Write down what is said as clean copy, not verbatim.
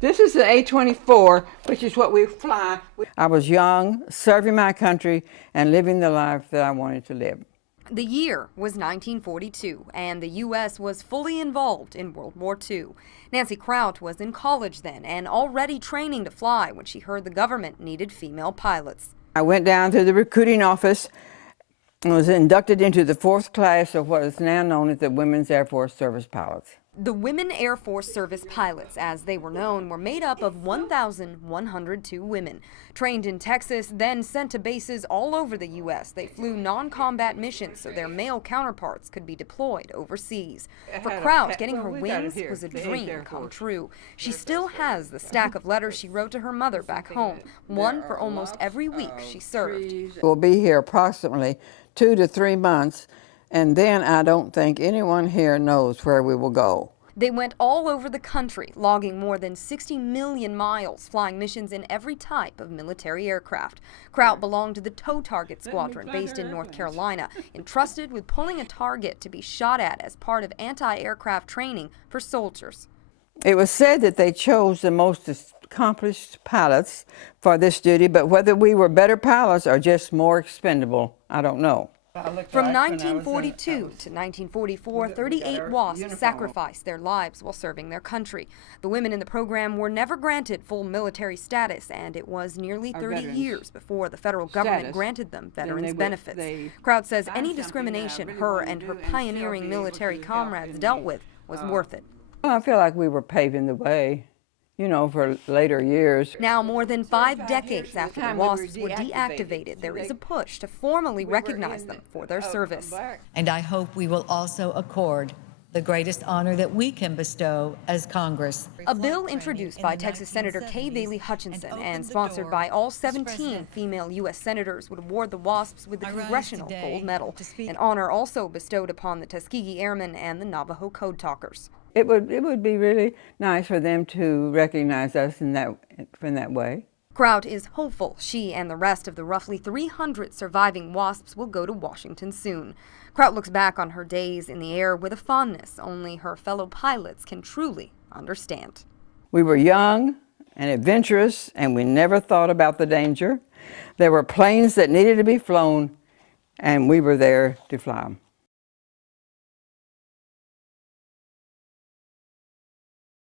This is the A-24, which is what we fly. I was young, serving my country, and living the life that I wanted to live. The year was 1942, and the U.S. was fully involved in World War II. Nancy Kraut was in college then and already training to fly when she heard the government needed female pilots. I went down to the recruiting office and was inducted into the 4th class of what is now known as the Women's Air Force Service Pilots. The Women Air Force Service Pilots, as they were known, were made up of 1,102 women. Trained in Texas, then sent to bases all over the U.S., they flew non-combat missions so their male counterparts could be deployed overseas. For Kraut, getting her wings was a dream come true. She still has the stack of letters she wrote to her mother back home, one for almost every week she served. We'll be here approximately 2 to 3 months. And then I don't think anyone here knows where we will go. They went all over the country, logging more than 60 million miles, flying missions in every type of military aircraft. Kraut belonged to the Tow Target Squadron based in North Carolina, entrusted with pulling a target to be shot at as part of anti-aircraft training for soldiers. It was said that they chose the most accomplished pilots for this duty, but whether we were better pilots or just more expendable, I don't know. From 1942 to 1944, 38 WASPs sacrificed their lives while serving their country. The women in the program were never granted full military status, and it was nearly 30 years before the federal government granted them veterans benefits. Kraut says any discrimination her and her pioneering military comrades dealt with was worth it. Well, I feel like we were paving the way, you know, for later years. Now, more than 5 decades after the WASPs were deactivated, there is a push to formally recognize them for their service. And I hope we will also accord the greatest honor that we can bestow as Congress. A bill introduced by Texas Senator Kay Bailey Hutchinson and sponsored by all 17 female U.S. senators would award the WASPs with the Congressional Gold Medal, an honor also bestowed upon the Tuskegee Airmen and the Navajo Code Talkers. It would be really nice for them to recognize us in that way. Kraut is hopeful she and the rest of the roughly 300 surviving WASPs will go to Washington soon. Kraut looks back on her days in the air with a fondness only her fellow pilots can truly understand. We were young and adventurous, and we never thought about the danger. There were planes that needed to be flown, and we were there to fly them.